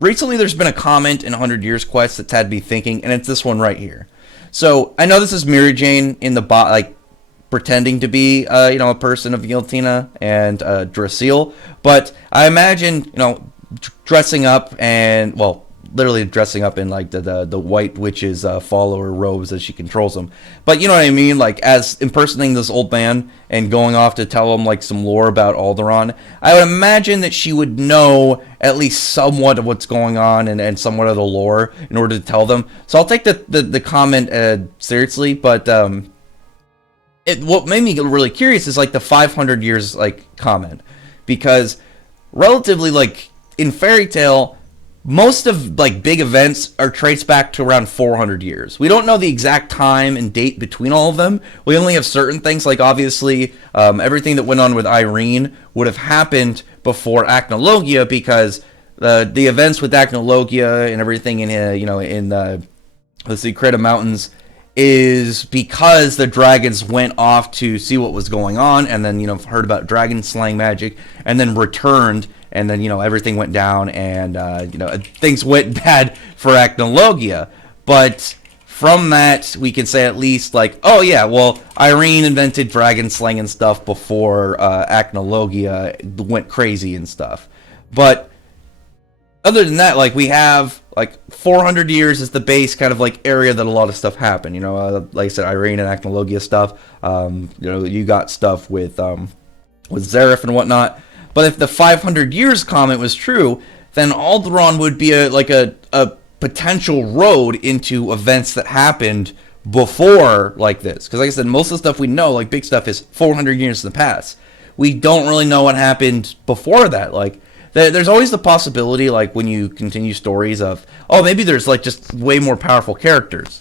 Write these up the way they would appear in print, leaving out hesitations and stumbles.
recently there's been a comment in 100 Years Quest that's had me thinking, and it's this one right here. So I know this is Mary Jane in the bot, like pretending to be, a person of Giltina and Drasil, but I imagine, dressing up and, well, literally dressing up in like the White Witch's follower robes as she controls them. But you know what I mean, like as impersonating this old man and going off to tell him like some lore about Aldoron. I would imagine that she would know at least somewhat of what's going on and somewhat of the lore in order to tell them. So I'll take the comment seriously, but what made me really curious is like the 500 years like comment, because relatively like in fairy tale, most of like big events are traced back to around 400 years. We don't know the exact time and date between all of them. We only have certain things, like obviously everything that went on with Irene would have happened before Acnologia, because the events with Acnologia and everything in in the Secreta Mountains is because the dragons went off to see what was going on, and then heard about dragon slaying magic, and then returned, and then everything went down, and things went bad for Acnologia. But from that, we can say at least like, oh yeah, well, Irene invented dragon slaying and stuff before Acnologia went crazy and stuff. But other than that, like, we have like 400 years is the base kind of like area that a lot of stuff happened. Like I said, Irene and Acnologia stuff. You got stuff with Zareth and whatnot. But if the 500 years comment was true, then Aldoron would be a potential road into events that happened before like this. Because like I said, most of the stuff we know, like big stuff, is 400 years in the past. We don't really know what happened before that. Like, there's always the possibility, like when you continue stories of, oh, maybe there's like just way more powerful characters.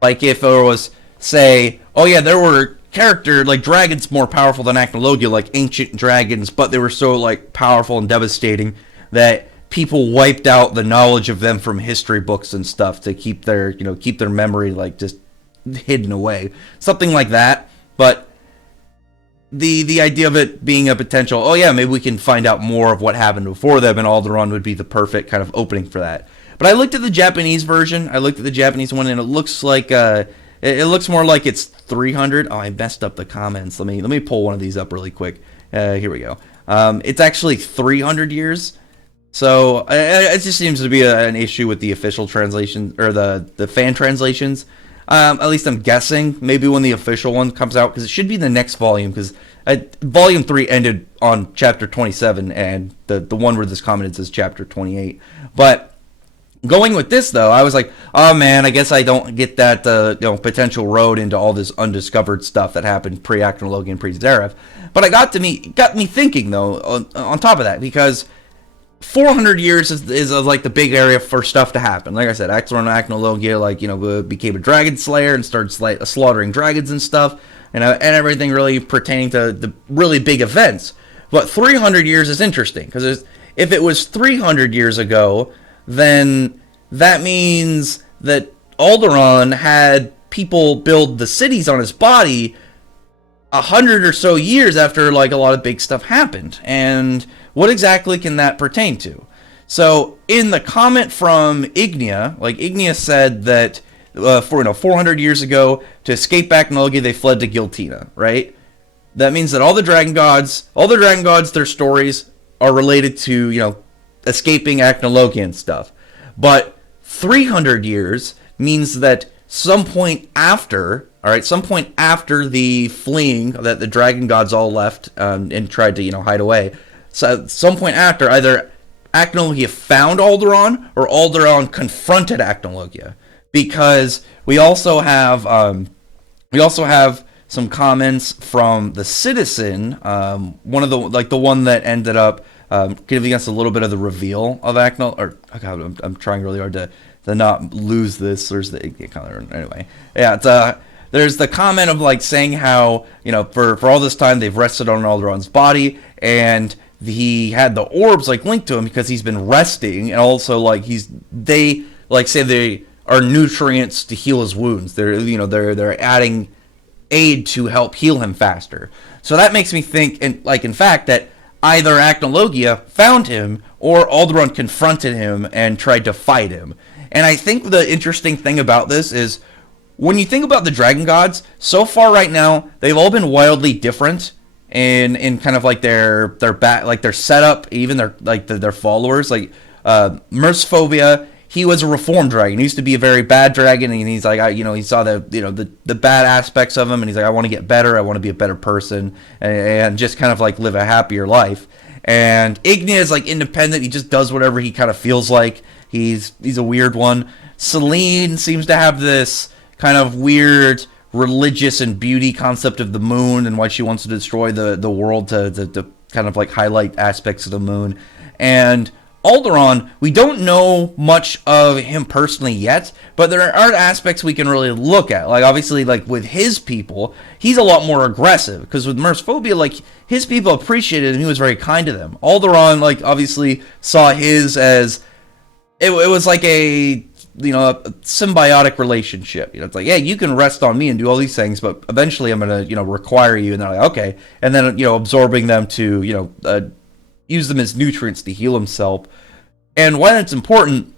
Like if there was, say, oh yeah, there were like dragons more powerful than Acnologia, like ancient dragons, but they were so like powerful and devastating that people wiped out the knowledge of them from history books and stuff to keep their memory like just hidden away, something like that. But the idea of it being a potential, oh yeah, maybe we can find out more of what happened before them, and Aldoron would be the perfect kind of opening for that. But I looked at the Japanese version. I looked at the Japanese one, and it looks like it looks more like it's 300. Oh, I messed up the comments. Let me pull one of these up really quick. Here we go. It's actually 300 years. So it just seems to be an issue with the official translation or the fan translations. At least I'm guessing. Maybe when the official one comes out, because it should be the next volume, because volume 3 ended on chapter 27, and the one where this comment says chapter 28. But going with this, though, I was like, oh man, I guess I don't get that potential road into all this undiscovered stuff that happened pre-Acnologia and pre-Zareth. But it got me thinking, though, on top of that, because 400 years is like the big area for stuff to happen. Like I said, Aldoron and Acnologia became a dragon slayer and started slaughtering dragons and stuff, and everything really pertaining to the really big events. But 300 years is interesting, because if it was 300 years ago, then that means that Aldoron had people build the cities on his body 100 or so years after like a lot of big stuff happened. And what exactly can that pertain to? So in the comment from Ignia, like Ignia said that 400 years ago, to escape Acnologia, they fled to Giltina, right? That means that all the dragon gods, their stories are related to, escaping Acnologia and stuff. But 300 years means that some point after the fleeing that the dragon gods all left and tried to, hide away, so at some point after, either Acnologia found Aldoron or Aldoron confronted Acnologia. Because we also have some comments from the citizen, one of the one that ended up giving us a little bit of the reveal of Acnologia. Or oh God, I'm trying really hard to not lose this. There's the anyway. Yeah, there's the comment of like saying how for all this time they've rested on Aldoron's body, and he had the orbs like linked to him because he's been resting, and also like they say they are nutrients to heal his wounds. They're adding aid to help heal him faster. So that makes me think, and like in fact, that either Acnologia found him or Aldoron confronted him and tried to fight him. And I think the interesting thing about this is when you think about the dragon gods, so far right now, they've all been wildly different in kind of like their setup, even their followers. Like Mercephobia, he was a reformed dragon. He used to be a very bad dragon, and he's like, he saw the bad aspects of him, and he's like, I want to get better. I want to be a better person, and just kind of like live a happier life. And Ignia is like independent. He just does whatever he kind of feels like. He's a weird one. Selene seems to have this kind of weird religious and beauty concept of the moon and why she wants to destroy the world to kind of like highlight aspects of the moon. And Aldoron, we don't know much of him personally yet, but there are aspects we can really look at. Like, obviously, like, with his people, he's a lot more aggressive, because with Mercephobia, like, his people appreciated him, he was very kind to them. Aldoron, like, obviously saw his as, it was like a symbiotic relationship. It's like, yeah, you can rest on me and do all these things, but eventually I'm going to, require you, and they're like, okay. And then, absorbing them to, use them as nutrients to heal himself. And why that's important,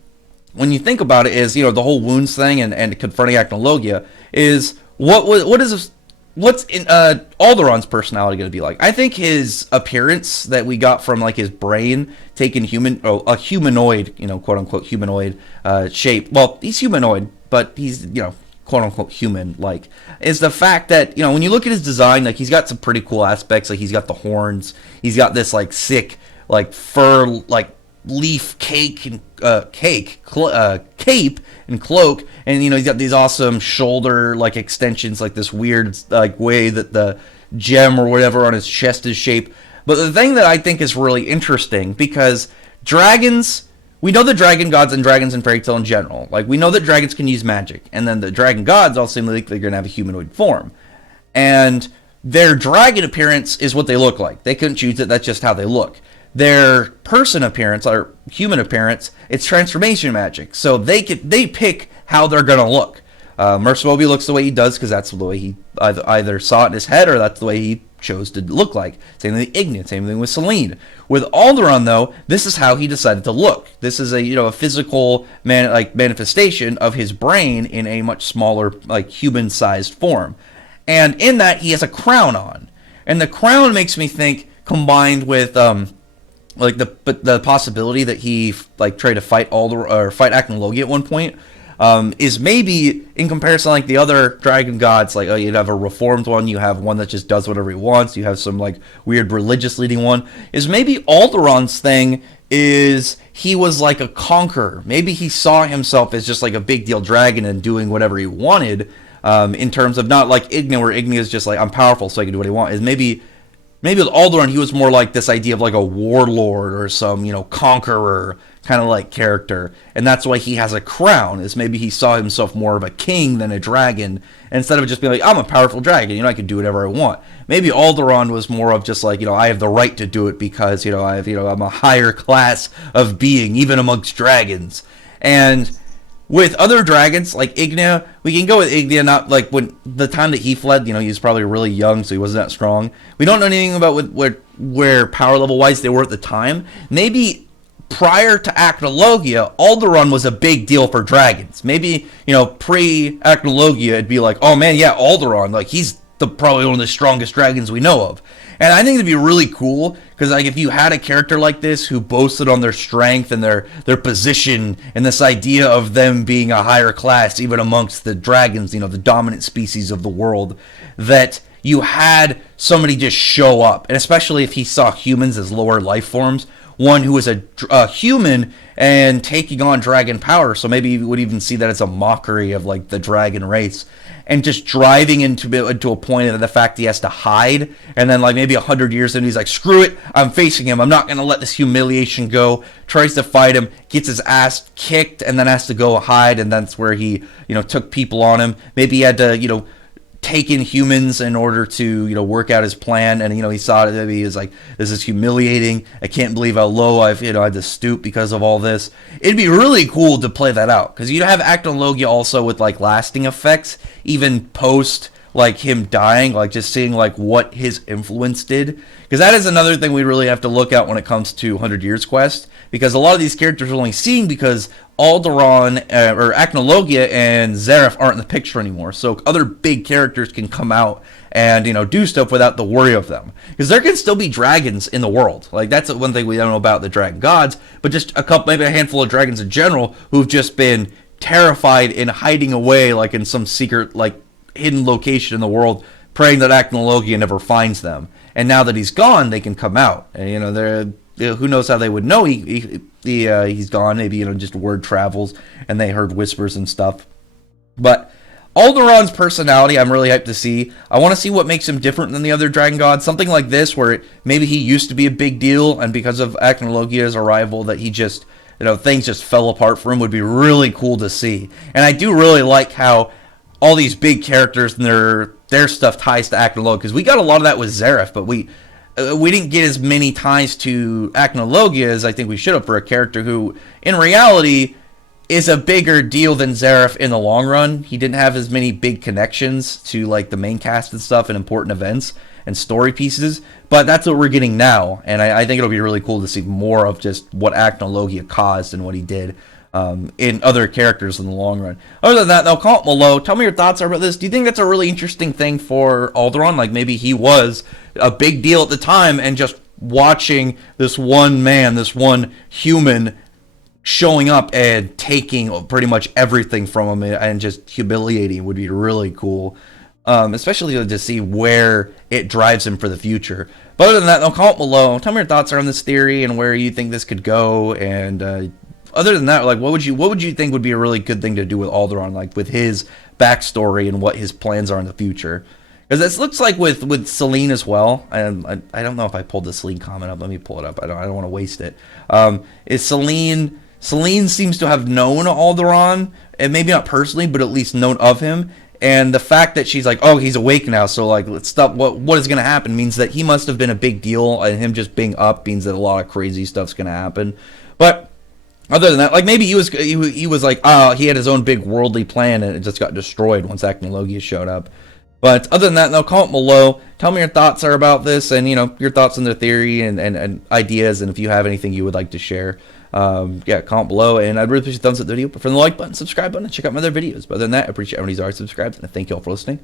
when you think about it, is, the whole wounds thing and confronting Acnologia is, what's in Aldoron's personality going to be like? I think his appearance that we got from like his brain taking a humanoid, quote unquote humanoid shape. Well, he's humanoid, but he's quote unquote human like, is the fact that when you look at his design, like, he's got some pretty cool aspects. Like, he's got the horns, he's got this like sick like fur like leaf cape and cloak, and he's got these awesome shoulder like extensions, like this weird like way that the gem or whatever on his chest is shaped. But the thing that I think is really interesting, because dragons, we know the dragon gods and dragons in fairy tale in general, like, we know that dragons can use magic, and then the dragon gods all seem like they're gonna have a humanoid form, and their dragon appearance is what they look like. They couldn't choose it, that's just how they look. Their person appearance, or human appearance, it's transformation magic. So they pick how they're gonna look. Mercephobia looks the way he does because that's the way he either saw it in his head, or that's the way he chose to look like. Same thing with Ignia, same thing with Selene. With Aldoron, though, this is how he decided to look. This is a physical manifestation of his brain in a much smaller, like, human-sized form. And in that, he has a crown on, and the crown makes me think, combined with the possibility that he like tried to fight fight Acnologia at one point, is maybe, in comparison like the other dragon gods, like, you'd have a reformed one, you have one that just does whatever he wants, you have some like weird religious leading one, is maybe Aldoron's thing is he was like a conqueror. Maybe he saw himself as just like a big deal dragon and doing whatever he wanted, in terms of not like Ignia, where Ignia is just like, I'm powerful so I can do what I want. Is maybe with Aldoron, he was more like this idea of like a warlord or some, conqueror kind of like character. And that's why he has a crown, is maybe he saw himself more of a king than a dragon. And instead of just being like, I'm a powerful dragon, I can do whatever I want. Maybe Aldoron was more of just like, I have the right to do it because, I'm a higher class of being, even amongst dragons. And with other dragons, like Ignia, we can go with Ignia, not like when the time that he fled, he was probably really young, so he wasn't that strong. We don't know anything about where power level wise they were at the time. Maybe prior to Acnologia, Aldoron was a big deal for dragons. Maybe, pre-Acnologia, it'd be like, oh man, yeah, Aldoron, like, he's probably one of the strongest dragons we know of. And I think it'd be really cool, because like, if you had a character like this who boasted on their strength and their position, and this idea of them being a higher class even amongst the dragons, the dominant species of the world, that you had somebody just show up, and especially if he saw humans as lower life forms, one who was a human and taking on dragon power, so maybe you would even see that as a mockery of like the dragon race, and just driving into a point of the fact he has to hide, and then like maybe 100 years in, he's like, screw it, I'm facing him, I'm not going to let this humiliation go, tries to fight him, gets his ass kicked, and then has to go hide, and that's where he, took people on him. Maybe he had to, take in humans in order to, work out his plan, and, he saw it, maybe he was like, this is humiliating, I can't believe how low I've, had to stoop because of all this. It'd be really cool to play that out, because you have Acnologia also with, like, lasting effects, even post like him dying, like just seeing like what his influence did, because that is another thing we really have to look at when it comes to 100 Years Quest, because a lot of these characters are only seen because Aldoron or Acnologia and Zareth aren't in the picture anymore, so other big characters can come out and do stuff without the worry of them, because there can still be dragons in the world. Like that's one thing we don't know about the dragon gods, but just a couple, maybe a handful of dragons in general who've just been terrified and hiding away like in some secret like hidden location in the world, praying that Acnologia never finds them. And now that he's gone, they can come out. And they're who knows how they would know he's gone? Maybe just word travels and they heard whispers and stuff. But Aldoron's personality, I'm really hyped to see. I want to see what makes him different than the other dragon gods. Something like this, where maybe he used to be a big deal, and because of Acnologia's arrival, that he just things just fell apart for him, would be really cool to see. And I do really like how all these big characters and their stuff ties to Acnologia, because we got a lot of that with Zareth, but we didn't get as many ties to Acnologia as I think we should have for a character who, in reality, is a bigger deal than Zareth in the long run. He didn't have as many big connections to like the main cast and stuff and important events and story pieces, but that's what we're getting now, and I think it'll be really cool to see more of just what Acnologia caused and what he did in other characters in the long run. Other than that, though, comment below. Tell me your thoughts about this. Do you think that's a really interesting thing for Aldoron? Like maybe he was a big deal at the time, and just watching this one man, this one human, showing up and taking pretty much everything from him and just humiliating would be really cool. Especially to see where it drives him for the future. But other than that, though, comment below. Tell me your thoughts on this theory and where you think this could go. And other than that, like what would you think would be a really good thing to do with Aldoron, like with his backstory and what his plans are in the future? Because this looks like with Celine as well. And I don't know if I pulled the Celine comment up. Let me pull it up. I don't want to waste it. Is Celine seems to have known Aldoron, and maybe not personally, but at least known of him. And the fact that she's like, oh, he's awake now, so like let's stop. What is going to happen means that he must have been a big deal, and him just being up means that a lot of crazy stuff's going to happen. But other than that, like maybe he was like, oh, he had his own big worldly plan, and it just got destroyed once Acnologia showed up. But other than that, though, comment below. Tell me your thoughts are about this, and your thoughts on the theory and ideas, and if you have anything you would like to share. Yeah, comment below, and I'd really appreciate a thumbs up the video, but from the like button, subscribe button, and check out my other videos. But other than that, I appreciate everybody's already subscribed, and thank you all for listening.